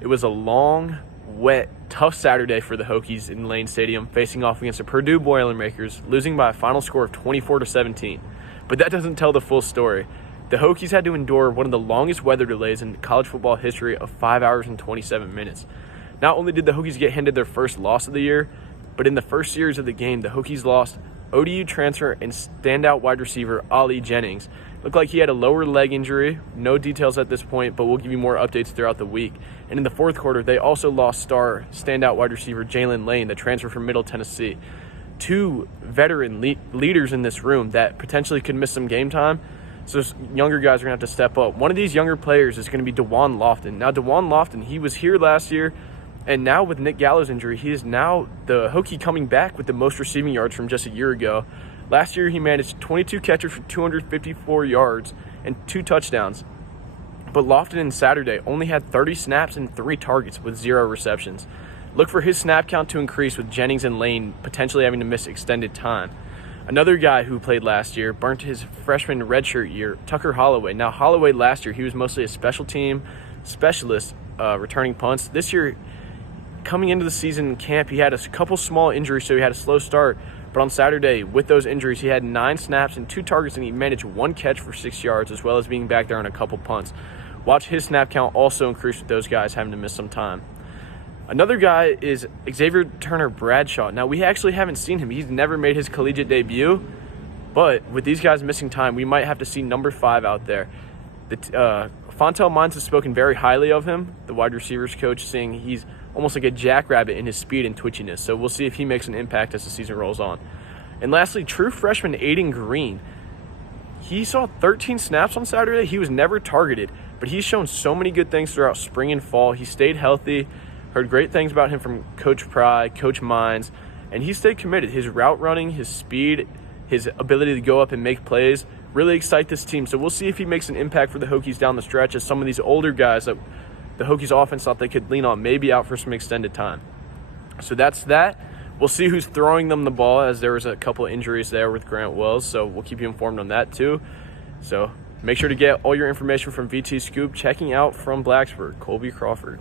It was a long, wet, tough Saturday for the Hokies in Lane Stadium, facing off against the Purdue Boilermakers, losing by a final score of 24-17. But that doesn't tell the full story. The Hokies had to endure one of the longest weather delays in college football history of 5 hours and 27 minutes. Not only did the Hokies get handed their first loss of the year, but in the first series of the game, the Hokies lost ODU transfer and standout wide receiver Ali Jennings. Looked like he had a lower leg injury. No details at this point, but we'll give you more updates throughout the week. And in the fourth quarter, they also lost standout wide receiver Jalen Lane, the transfer from Middle Tennessee. Two veteran leaders in this room that potentially could miss some game time. So younger guys are going to have to step up. One of these younger players is going to be DeJuan Lofton. Now, DeJuan Lofton, he was here last year, and now with Nick Gallo's injury, he is now the Hokie coming back with the most receiving yards from just a year ago. Last year, he managed 22 catches for 254 yards and 2 touchdowns. But Lofton on Saturday only had 30 snaps and 3 targets with 0 receptions. Look for his snap count to increase with Jennings and Lane potentially having to miss extended time. Another guy who played last year burnt his freshman redshirt year, Tucker Holloway. Now, Holloway last year, he was mostly a special team specialist returning punts. This year, coming into the season in camp, he had a couple small injuries, so he had a slow start. But on Saturday, with those injuries, he had 9 snaps and 2 targets, and he managed 1 catch for 6 yards, as well as being back there on a couple punts. Watch his snap count also increase with those guys having to miss some time. Another guy is Xavier Turner Bradshaw. Now, we actually haven't seen him. He's never made his collegiate debut, but with these guys missing time, we might have to see number 5 out there. Fontel Mines has spoken very highly of him, the wide receivers coach, saying he's almost like a jackrabbit in his speed and twitchiness. So we'll see if he makes an impact as the season rolls on. And lastly, true freshman Aiden Green. He saw 13 snaps on Saturday. He was never targeted, but he's shown so many good things throughout spring and fall. He stayed healthy. Heard great things about him from Coach Pry, Coach Mines, and he stayed committed. His route running, his speed, his ability to go up and make plays really excite this team. So we'll see if he makes an impact for the Hokies down the stretch, as some of these older guys that the Hokies offense thought they could lean on may be out for some extended time. So that's that. We'll see who's throwing them the ball, as there was a couple of injuries there with Grant Wells, so we'll keep you informed on that too. So make sure to get all your information from VTSCOOP, checking out from Blacksburg, Kolby Crawford.